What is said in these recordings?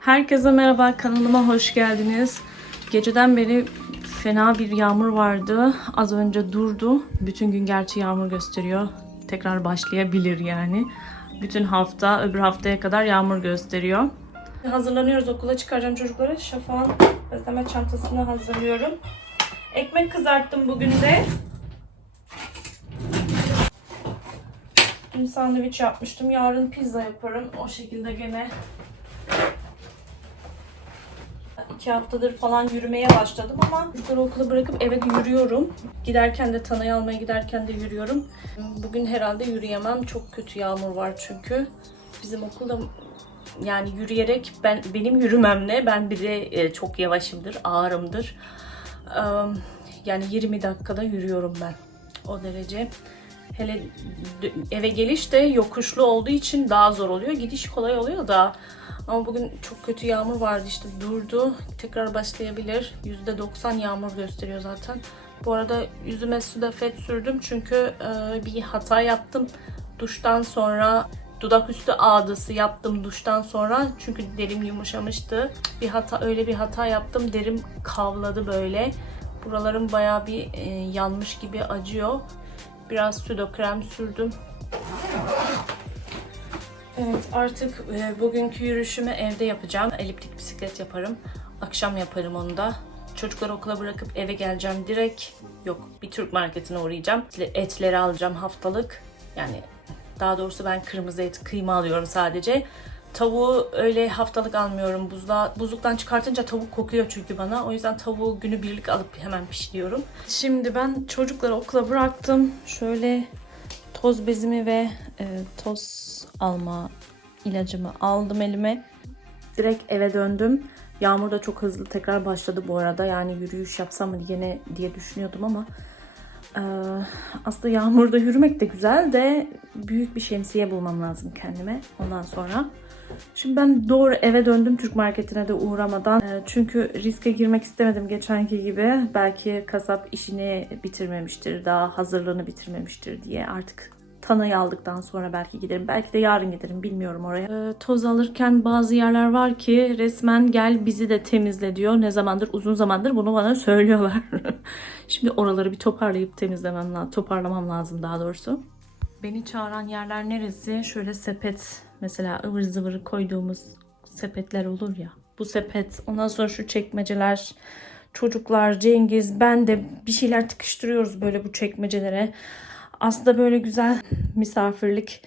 Herkese merhaba kanalıma hoş geldiniz. Geceden beri fena bir yağmur vardı. Az önce durdu. Bütün gün gerçi yağmur gösteriyor. Tekrar başlayabilir yani. Bütün hafta öbür haftaya kadar yağmur gösteriyor. Hazırlanıyoruz okula çıkaracağım çocukları. Şafak'ın besleme çantasını hazırlıyorum. Ekmek kızarttım bugün de. Dün sandviç yapmıştım. Yarın pizza yaparım. O şekilde gene iki haftadır falan yürümeye başladım ama çocukları okula bırakıp eve yürüyorum. Giderken de tanayı almaya giderken de yürüyorum. Bugün herhalde yürüyemem. Çok kötü yağmur var çünkü. Bizim okulda yani yürüyerek ben benim yürümemle ben bir de e, çok yavaşımdır, ağırımdır. Yani 20 dakikada yürüyorum ben. O derece. Hele eve geliş de yokuşlu olduğu için daha zor oluyor. Gidiş kolay oluyor da. Ama bugün çok kötü yağmur vardı işte durdu. Tekrar başlayabilir. %90 yağmur gösteriyor zaten. Bu arada yüzüme sudafet sürdüm çünkü e, bir hata yaptım. Duştan sonra dudak üstü ağdısı yaptım duştan sonra. Çünkü derim yumuşamıştı. Bir hata öyle bir hata yaptım. Derim kavladı böyle. Buralarım bayağı bir e, yanmış gibi acıyor. Biraz südo krem sürdüm. Evet artık e, bugünkü yürüyüşümü evde yapacağım. Eliptik bisiklet yaparım. Akşam yaparım onu da. Çocukları okula bırakıp eve geleceğim direkt. Yok bir Türk marketine uğrayacağım. Etleri alacağım haftalık. Yani daha doğrusu ben kırmızı et kıyma alıyorum sadece. Tavuğu öyle haftalık almıyorum. Buzluğa, buzluktan çıkartınca tavuk kokuyor çünkü bana. O yüzden tavuğu günü birlik alıp hemen pişiriyorum. Şimdi ben çocukları okula bıraktım. Şöyle toz bezimi ve e, toz alma ilacımı aldım elime. Direkt eve döndüm. Yağmur da çok hızlı tekrar başladı bu arada. Yani yürüyüş yapsam mı yine diye düşünüyordum ama aslında yağmurda yürümek de güzel de büyük bir şemsiye bulmam lazım kendime ondan sonra. Şimdi ben doğru eve döndüm Türk marketine de uğramadan. Çünkü riske girmek istemedim geçenki gibi. Belki kasap işini bitirmemiştir, daha hazırlığını bitirmemiştir diye artık tanayı aldıktan sonra belki giderim. Belki de yarın giderim bilmiyorum oraya. E, toz alırken bazı yerler var ki resmen gel bizi de temizle diyor. Ne zamandır uzun zamandır bunu bana söylüyorlar. Şimdi oraları bir toparlayıp temizlemem lazım. Toparlamam lazım daha doğrusu. Beni çağıran yerler neresi? Şöyle sepet mesela ıvır zıvır koyduğumuz sepetler olur ya. Bu sepet. Ondan sonra şu çekmeceler. Çocuklar, Cengiz, ben de bir şeyler tıkıştırıyoruz böyle bu çekmecelere. Aslında böyle güzel misafirlik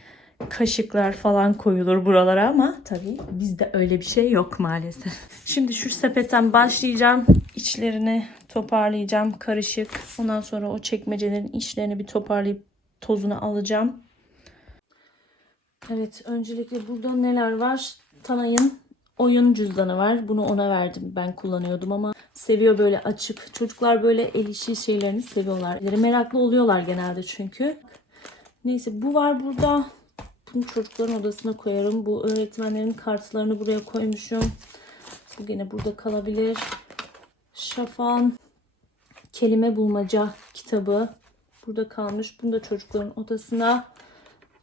kaşıklar falan koyulur buralara ama tabii bizde öyle bir şey yok maalesef. Şimdi şu sepetten başlayacağım. İçlerini toparlayacağım karışık. Ondan sonra o çekmecelerin içlerini bir toparlayıp tozunu alacağım. Evet öncelikle burada neler var? Tanay'ın oyun cüzdanı var. Bunu ona verdim. Ben kullanıyordum ama seviyor böyle açık. Çocuklar böyle el işi şeylerini seviyorlar. Meraklı oluyorlar genelde çünkü. Neyse bu var burada. Bunu çocukların odasına koyarım. Bu öğretmenlerin kartlarını buraya koymuşum. Bu gene burada kalabilir. Şafan kelime bulmaca kitabı burada kalmış. Bunu da çocukların odasına.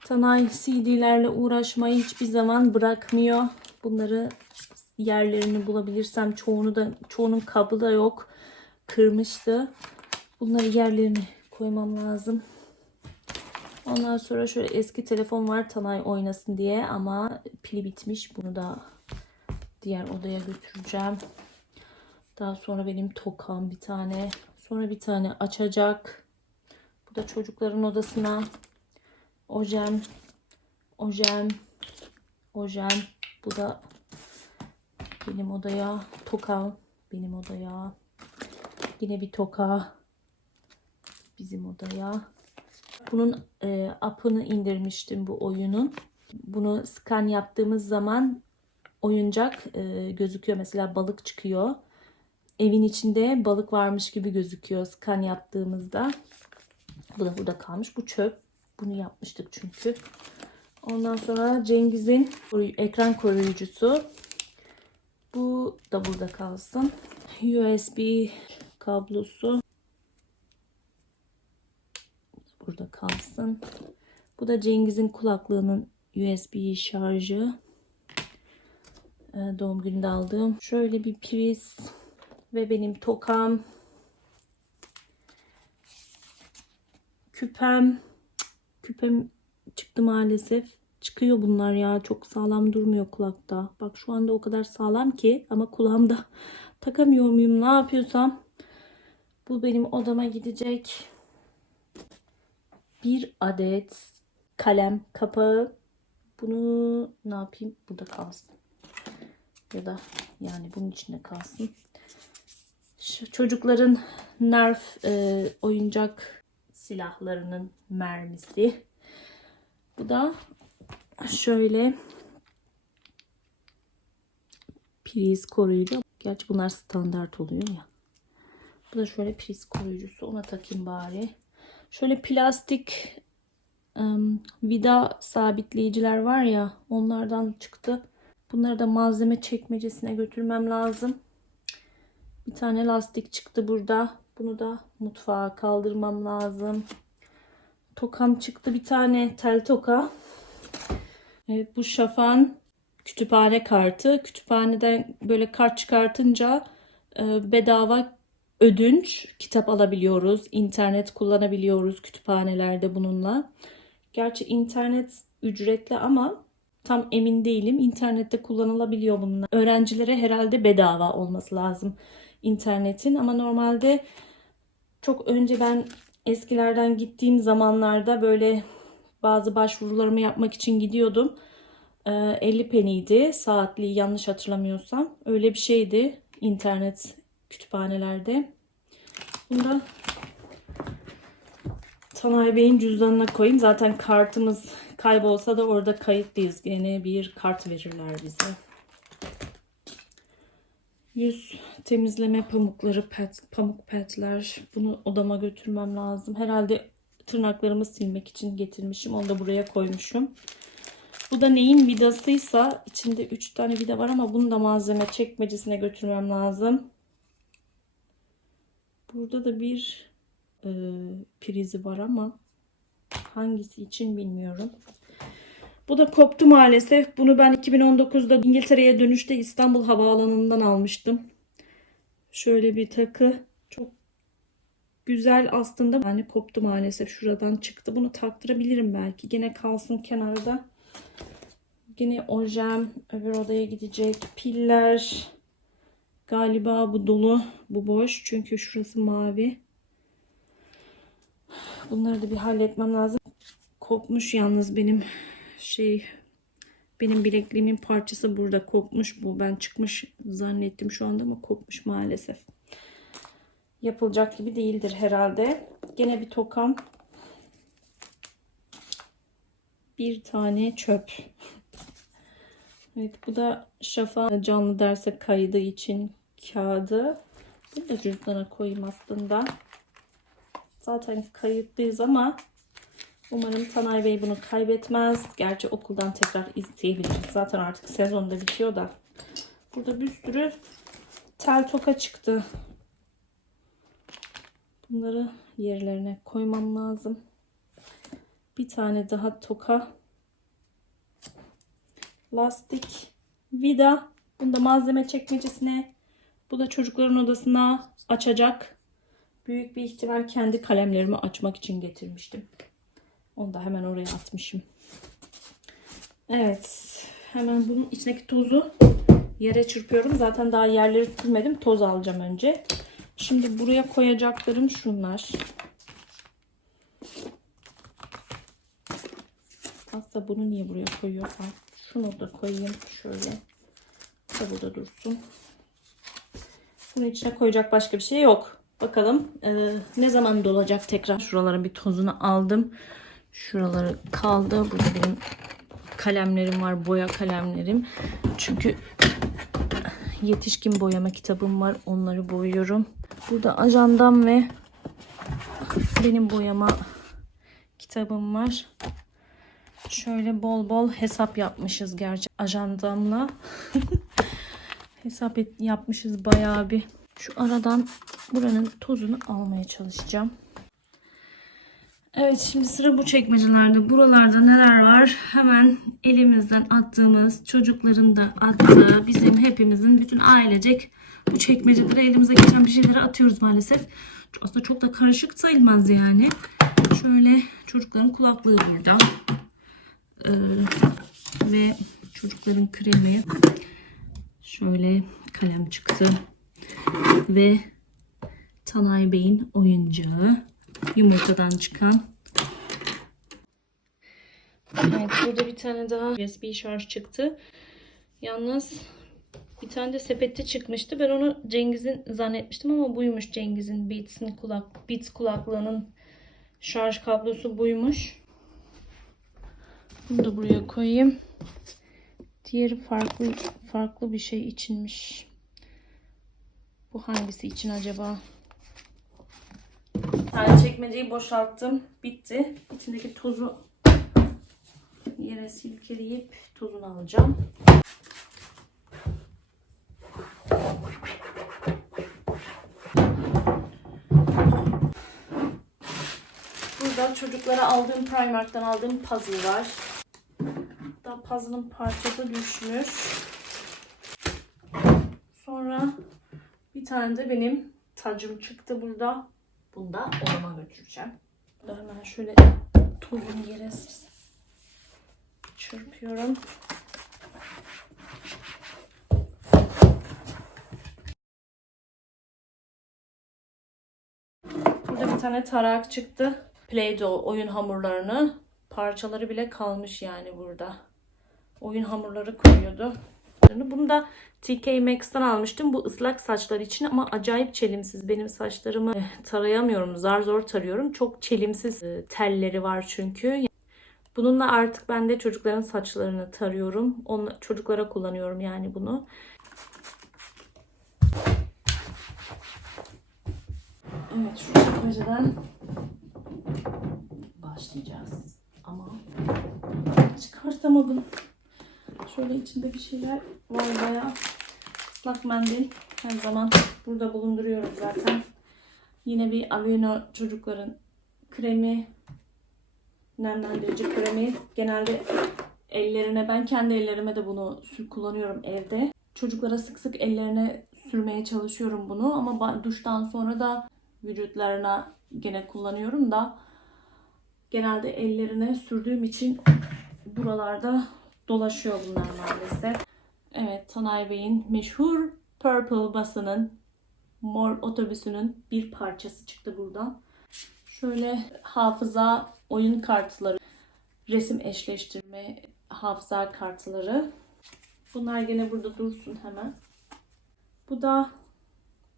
Tanay CD'lerle uğraşmayı hiçbir zaman bırakmıyor. Bunları yerlerini bulabilirsem çoğunu da çoğunun kabı da yok. Kırmıştı. Bunları yerlerini koymam lazım. Ondan sonra şöyle eski telefon var Tanay oynasın diye ama pili bitmiş. Bunu da diğer odaya götüreceğim. Daha sonra benim tokam bir tane. Sonra bir tane açacak. Bu da çocukların odasına. Ojem. Ojem. Ojem. Bu da benim odaya. Toka. Benim odaya. Yine bir toka. Bizim odaya. Bunun e, app'ını indirmiştim bu oyunun. Bunu scan yaptığımız zaman oyuncak e, gözüküyor. Mesela balık çıkıyor. Evin içinde balık varmış gibi gözüküyor scan yaptığımızda. Bu da burada kalmış. Bu çöp. Bunu yapmıştık çünkü. Ondan sonra Cengiz'in ekran koruyucusu. Bu da burada kalsın. USB kablosu. Burada kalsın. Bu da Cengiz'in kulaklığının USB şarjı. Ee, doğum gününde aldığım. Şöyle bir priz ve benim tokam. Küpem. Küpem çıktı maalesef. Çıkıyor bunlar ya. Çok sağlam durmuyor kulakta. Bak şu anda o kadar sağlam ki ama kulağımda takamıyor muyum ne yapıyorsam. Bu benim odama gidecek. Bir adet kalem kapağı. Bunu ne yapayım? Burada kalsın. Ya da yani bunun içinde kalsın. Şu çocukların Nerf e, oyuncak silahlarının mermisi. Bu da şöyle priz koruyucu. Gerçi bunlar standart oluyor ya. Bu da şöyle priz koruyucusu. Ona takayım bari. Şöyle plastik ım, vida sabitleyiciler var ya onlardan çıktı. Bunları da malzeme çekmecesine götürmem lazım. Bir tane lastik çıktı burada. Bunu da mutfağa kaldırmam lazım. Tokam çıktı bir tane tel toka. Evet, bu şafan kütüphane kartı. Kütüphaneden böyle kart çıkartınca e, bedava ödünç kitap alabiliyoruz. İnternet kullanabiliyoruz kütüphanelerde bununla. Gerçi internet ücretli ama tam emin değilim. İnternette kullanılabiliyor bununla. Öğrencilere herhalde bedava olması lazım internetin ama normalde çok önce ben eskilerden gittiğim zamanlarda böyle bazı başvurularımı yapmak için gidiyordum. Ee, 50 peniydi saatliği yanlış hatırlamıyorsam. Öyle bir şeydi internet kütüphanelerde. Bunu da Tanay Bey'in cüzdanına koyayım. Zaten kartımız kaybolsa da orada kayıtlıyız. Gene bir kart verirler bize. Yüz temizleme pamukları, pet, pamuk petler. Bunu odama götürmem lazım. Herhalde tırnaklarımı silmek için getirmişim. Onu da buraya koymuşum. Bu da neyin vidasıysa içinde 3 tane vida var ama bunu da malzeme çekmecesine götürmem lazım. Burada da bir e, prizi var ama hangisi için bilmiyorum. Bu da koptu maalesef. Bunu ben 2019'da İngiltere'ye dönüşte İstanbul Havaalanı'ndan almıştım. Şöyle bir takı. Çok güzel aslında. Yani koptu maalesef. Şuradan çıktı. Bunu taktırabilirim belki. Gene kalsın kenarda. Yine ojem öbür odaya gidecek. Piller. Galiba bu dolu. Bu boş. Çünkü şurası mavi. Bunları da bir halletmem lazım. Kopmuş yalnız benim şey benim bilekliğimin parçası burada kopmuş bu. Ben çıkmış zannettim şu anda ama kopmuş maalesef. Yapılacak gibi değildir herhalde. Gene bir tokam. Bir tane çöp. Evet bu da şafa canlı derse kaydı için kağıdı. Bunu da cüzdana koyayım aslında. Zaten kayıtlıyız ama umarım Tanay Bey bunu kaybetmez. Gerçi okuldan tekrar isteyebiliriz. Zaten artık sezonda bitiyor da. Burada bir sürü tel toka çıktı. Bunları yerlerine koymam lazım. Bir tane daha toka lastik, vida. Bunu da malzeme çekmecesine. Bu da çocukların odasına açacak. Büyük bir ihtimal kendi kalemlerimi açmak için getirmiştim. Onu da hemen oraya atmışım. Evet. Hemen bunun içindeki tozu yere çırpıyorum. Zaten daha yerleri silmedim. Toz alacağım önce. Şimdi buraya koyacaklarım şunlar. Aslında bunu niye buraya koyuyorsam şunu da koyayım şöyle. Da burada dursun. Bunun içine koyacak başka bir şey yok. Bakalım e, ne zaman dolacak tekrar. Şuraların bir tozunu aldım. Şuraları kaldı. Burada benim kalemlerim var. Boya kalemlerim. Çünkü yetişkin boyama kitabım var. Onları boyuyorum. Burada ajandam ve benim boyama kitabım var. Şöyle bol bol hesap yapmışız gerçi ajandamla. hesap et, yapmışız bayağı bir. Şu aradan buranın tozunu almaya çalışacağım. Evet şimdi sıra bu çekmecelerde. Buralarda neler var? Hemen elimizden attığımız, çocukların da attığı, bizim hepimizin bütün ailecek bu çekmecelere elimize geçen bir şeyleri atıyoruz maalesef. Aslında çok da karışık sayılmaz yani. Şöyle çocukların kulaklığı burada. Ee, ve çocukların kremi. Şöyle kalem çıktı. Ve Tanay Bey'in oyuncağı. Yumurtadan çıkan. Evet burada bir tane daha USB şarj çıktı. Yalnız bir tane de sepette çıkmıştı. Ben onu Cengiz'in zannetmiştim ama buymuş Cengiz'in Beats'in kulak Beats kulaklığının şarj kablosu buymuş. Bunu da buraya koyayım. Diğeri farklı farklı bir şey içinmiş. Bu hangisi için acaba? Tane çekmeceyi boşalttım. Bitti. İçindeki tozu yere silkeleyip tozunu alacağım. Burada çocuklara aldığım Primark'tan aldığım puzzle var. Daha puzzle'ın parçası düşmüş. Sonra bir tane de benim tacım çıktı burada. Bunu da odama götüreceğim. Burada hemen şöyle tozun yere çırpıyorum. Burada bir tane tarak çıktı. Play-Doh oyun hamurlarını. Parçaları bile kalmış yani burada. Oyun hamurları koyuyordu. Bunu da TK Maxx'ten almıştım. Bu ıslak saçlar için ama acayip çelimsiz. Benim saçlarımı eh, tarayamıyorum. Zar zor tarıyorum. Çok çelimsiz eh, telleri var çünkü. Bununla artık ben de çocukların saçlarını tarıyorum. Onu, çocuklara kullanıyorum yani bunu. Evet şu çekmeceden başlayacağız. Ama çıkartamadım. Şöyle içinde bir şeyler var bayağı. Islak mendil her zaman burada bulunduruyorum zaten. Yine bir Aveeno çocukların kremi, nemlendirici kremi. Genelde ellerine, ben kendi ellerime de bunu sür kullanıyorum evde. Çocuklara sık sık ellerine sürmeye çalışıyorum bunu ama duştan sonra da vücutlarına gene kullanıyorum da genelde ellerine sürdüğüm için buralarda dolaşıyor bunlar maalesef. Evet Tanay Bey'in meşhur Purple basının mor otobüsünün bir parçası çıktı buradan. Şöyle hafıza oyun kartları, resim eşleştirme hafıza kartları. Bunlar gene burada dursun hemen. Bu da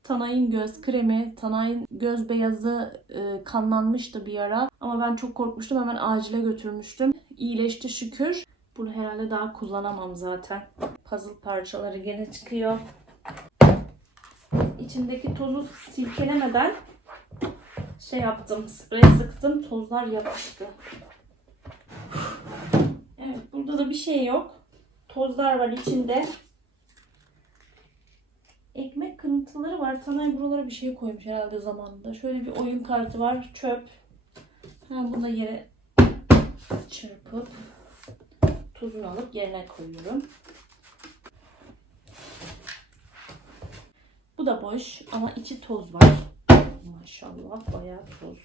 Tanay'ın göz kremi. Tanay'ın göz beyazı e, kanlanmıştı bir ara. Ama ben çok korkmuştum. Hemen acile götürmüştüm. İyileşti şükür. Bunu herhalde daha kullanamam zaten. Puzzle parçaları gene çıkıyor. İçindeki tozu silkelemeden şey yaptım. Sprey sıktım. Tozlar yapıştı. Evet burada da bir şey yok. Tozlar var içinde. Ekmek kırıntıları var. Tanay buralara bir şey koymuş herhalde zamanında. Şöyle bir oyun kartı var. Çöp. Hemen bunu da yere çırpıp tuzunu alıp yerine koyuyorum. Bu da boş ama içi toz var. Maşallah bayağı toz.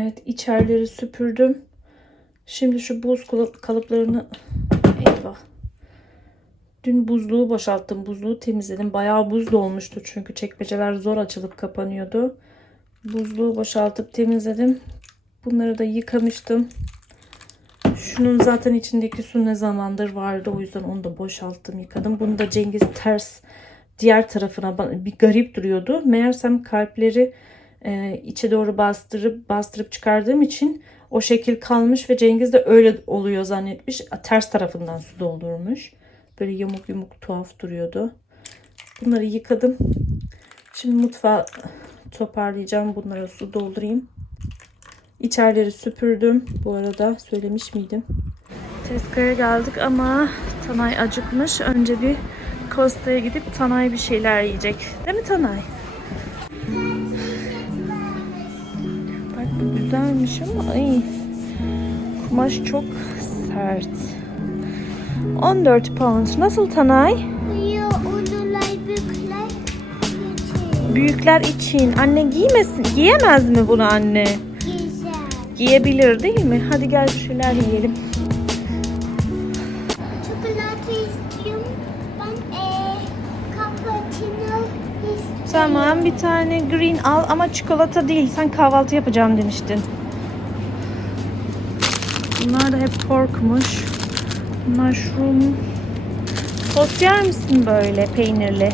Evet içerileri süpürdüm. Şimdi şu buz kalıp- kalıplarını eyvah. Dün buzluğu boşalttım. Buzluğu temizledim. Bayağı buz dolmuştu çünkü çekmeceler zor açılıp kapanıyordu. Buzluğu boşaltıp temizledim. Bunları da yıkamıştım. Şunun zaten içindeki su ne zamandır vardı. O yüzden onu da boşalttım, yıkadım. Bunu da Cengiz ters diğer tarafına bir garip duruyordu. Meğersem kalpleri e, içe doğru bastırıp bastırıp çıkardığım için o şekil kalmış ve Cengiz de öyle oluyor zannetmiş. Ters tarafından su doldurmuş. Böyle yamuk yumuk tuhaf duruyordu. Bunları yıkadım. Şimdi mutfağı toparlayacağım. Bunlara su doldurayım. İçerileri süpürdüm. Bu arada söylemiş miydim? Tesco'ya geldik ama Tanay acıkmış. Önce bir Costa'ya gidip Tanay bir şeyler yiyecek. Değil mi Tanay? Güzelmiş ama ay kumaş çok sert. 14 pound. Nasıl Tanay? Büyükler için. Anne giymesin. Giyemez mi bunu anne? Giyebilir değil mi? Hadi gel bir şeyler yiyelim. Tamam bir tane green al ama çikolata değil. Sen kahvaltı yapacağım demiştin. Bunlar da hep porkmuş. Mushroom. Tost yer misin böyle peynirli?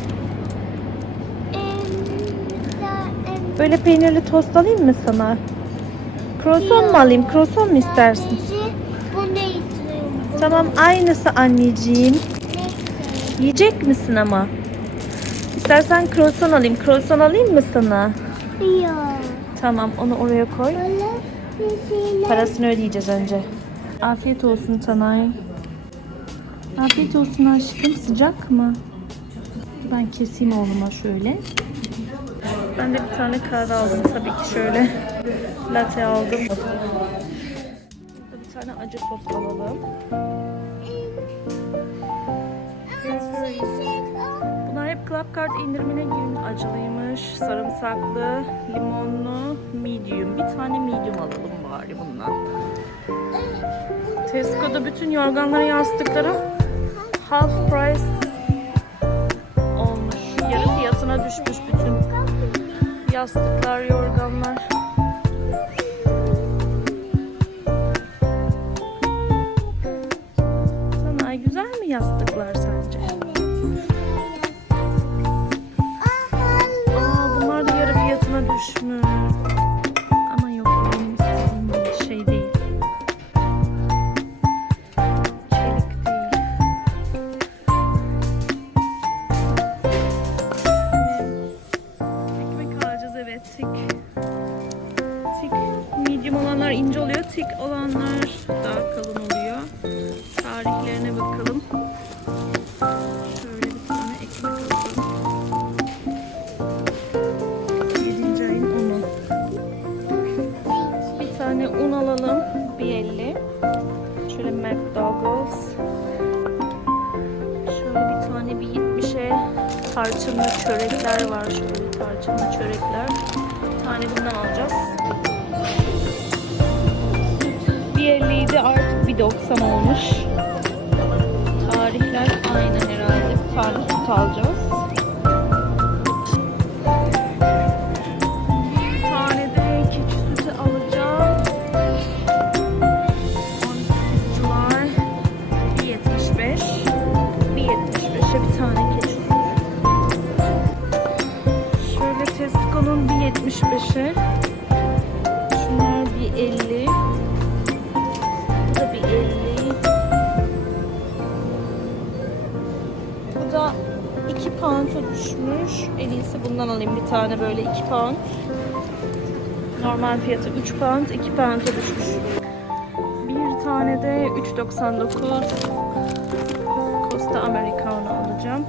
Böyle peynirli tost alayım mı sana? Croissant mı alayım? Croissant mı istersin? Tamam aynısı anneciğim. Yiyecek misin ama? İstersen croissant alayım. Croissant alayım mı sana? Ya. Tamam onu oraya koy. Parasını ödeyeceğiz önce. Afiyet olsun Tanay. Afiyet olsun aşkım. Sıcak mı? Ben keseyim oğluma şöyle. Ben de bir tane kahve aldım tabii ki şöyle. Latte aldım. Burada bir tane acı sos alalım. Club Card indirimine girmiş. Acılıymış, sarımsaklı, limonlu, medium. Bir tane medium alalım bari bundan. Tesco'da bütün yorganları yastıkları half price olmuş. Yarı fiyatına düşmüş bütün yastıklar, yorganlar. Tarihler aynı herhalde. Bir tane süt alacağız. Bir tane de keçi sütü alacağım. 18 July 1.75 1.75'e bir tane keçi sütü. Şöyle Tesco'nun 1.75'e Şunlar 1.50 pound'a düşmüş. En iyisi bundan alayım bir tane böyle 2 pound. Normal fiyatı 3 pound, 2 pound'a düşmüş. Bir tane de 3.99 Costa Americano alacağım.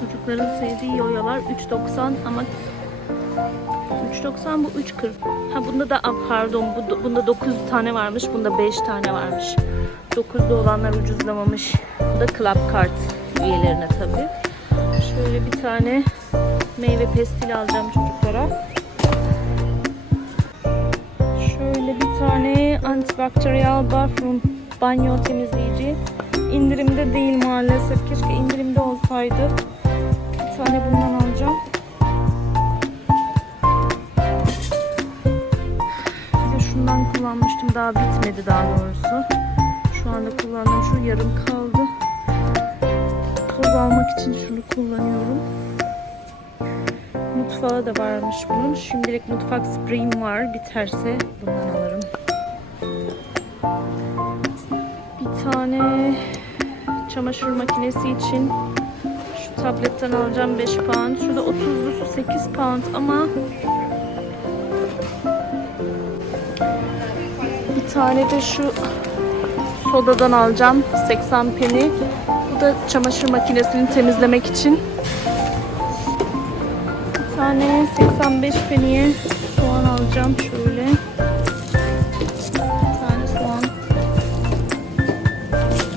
Çocukların sevdiği yoyalar 3.90 ama 3.90 bu 3.40. Ha bunda da ah, pardon bu, bunda 9 tane varmış. Bunda 5 tane varmış. 9'da olanlar ucuzlamamış. Bu da Club Card üyelerine tabii. Şöyle bir tane meyve pestil alacağım çocuklara. antibakteriyel bathroom banyo temizleyici. İndirimde değil maalesef. Keşke indirimde olsaydı. Bir tane bundan alacağım. Bir de şundan kullanmıştım. Daha bitmedi daha doğrusu. Şu anda kullandığım şu yarım kaldı. Toz almak için şunu kullanıyorum. Mutfağı da varmış bunun. Şimdilik mutfak spreyim var. Biterse bundan alırım. Bir tane çamaşır makinesi için şu tabletten alacağım 5 pound. Şurada 30'lusu 8 pound ama bir tane de şu sodadan alacağım 80 peni. Bu da çamaşır makinesini temizlemek için. Bir tane 85 peniye soğan alacağım şöyle. Bir tane soğan.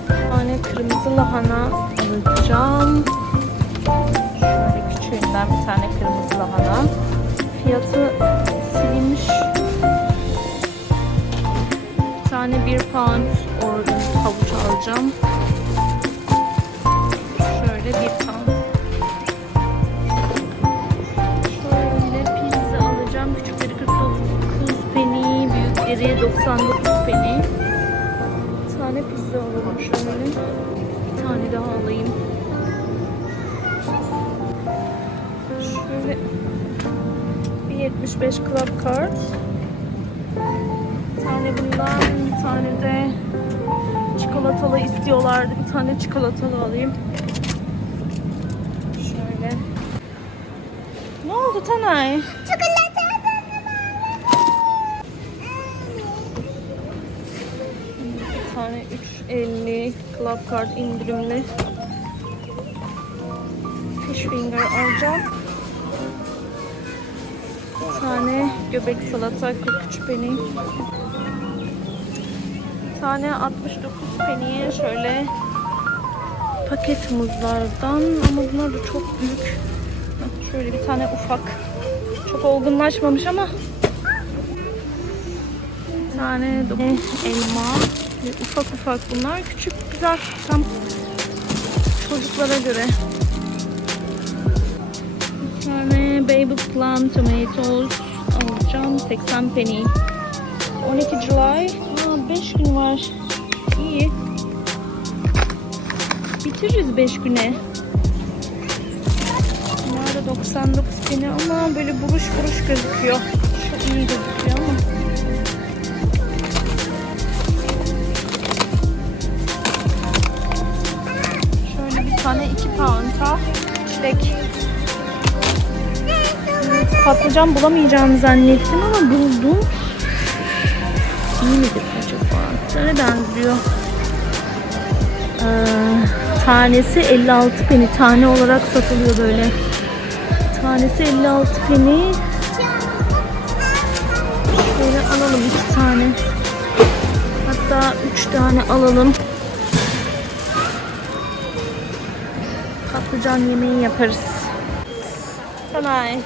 Bir tane kırmızı lahana alacağım. Şöyle küçüğünden bir tane kırmızı lahana. Fiyatı silinmiş. Bir tane 1 pound orada havuç alacağım. Şöyle 1 pound. Şöyle pizza alacağım. Küçükleri 49 peni, büyükleri 99 peni. Bir tane pizza alalım şöyle. Bir tane daha alayım. Şöyle bir 75 club card. Bir tane bundan, bir tane de çikolatalı istiyorlardı. Bir tane çikolatalı alayım. Şöyle. Ne oldu Tanay? Bir tane 3.50 Club Card indirimli Fish Finger alacağım. Bir tane göbek salata 43 peni. Bir tane 69 peniye şöyle paket muzlardan ama bunlar da çok büyük. Şöyle bir tane ufak. Çok olgunlaşmamış ama bir tane elma. Ve ufak ufak bunlar. Küçük güzel. Tam çocuklara göre. Bir tane baby plum tomatoes alacağım. 80 penny. 12 July. Aa, 5 gün var. İyi. Bitiririz 5 güne. Bunlar da 99 penny ama böyle buruş buruş gözüküyor. Şu iyi gözüküyor ama. Şöyle bir tane 2 pound'a çilek. Patlıcan bulamayacağımı zannettim ama buldum. İyi midir acaba? Sana benziyor. Ee, tanesi 56 peni. Tane olarak satılıyor böyle. Tanesi 56 peni. Şöyle alalım iki tane. Hatta üç tane alalım. Patlıcan yemeği yaparız. Tanay.